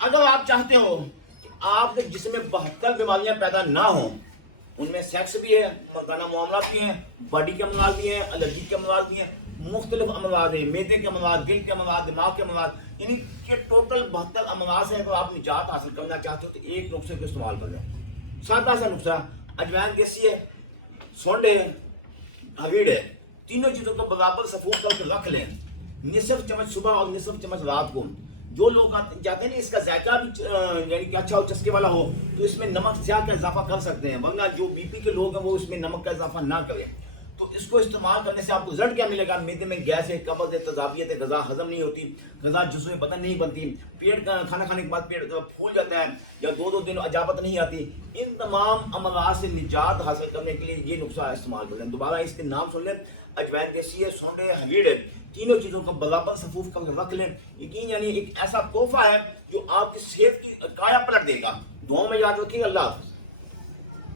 اگر آپ چاہتے ہو کہ آپ کے جسم میں 72 بیماریاں پیدا نہ ہوں، ان میں سیکس بھی ہے، مردانہ معاملات بھی ہیں، باڈی کے امراض بھی ہیں، الرجی کے امراض بھی ہیں، مختلف امراض ہیں، معدے کے امراض، دل کے امراض، دماغ کے امراض، یعنی کہ ٹوٹل 72 امراض ہیں۔ اگر آپ نجات حاصل کرنا چاہتے ہو تو ایک نسخے کو استعمال کر لیں، سادہ سا نسخہ۔ اجوائن کیسی ہے، سونڈ ہے، ہویڑ ہے، تینوں چیزوں کو برابر صفوف کر کے رکھ لیں، نصف چمچ صبح اور نصف چمچ رات کو۔ جو لوگ چاہتے ہیں نا اس کا ذائقہ بھی یعنی کہ اچھا ہو، چسکے والا ہو، تو اس میں نمک سیاہ کا اضافہ کر سکتے ہیں، ورنہ جو بی پی کے لوگ ہیں وہ اس میں نمک کا اضافہ نہ کریں۔ تو اس کو استعمال کرنے سے آپ کو رزلٹ کیا ملے گا؟ معدے میں گیس ہے، قبض ہے، تذابیت ہے، غذا ہضم نہیں ہوتی، غذا جزوِ بدن نہیں بنتی، پیٹ کا کھانا کھانے کے بعد پیٹ پھول جاتا ہے، یا دو دن اجابت نہیں آتی۔ ان تمام امراض سے نجات حاصل کرنے کے لیے یہ نسخہ استعمال کر لیں۔ دوبارہ اس کے نام سن لیں، اجوائن دیسی ہے، سونڈ ہے، ہویڑ ہے، تینوں چیزوں کو برابر صفوف کر کے رکھ لیں۔ یقین یعنی ایک ایسا تحفہ ہے جو آپ کی صحت کی کایا پلٹ دے گا۔ دعاؤں میں یاد رکھیے، اللہ حافظ۔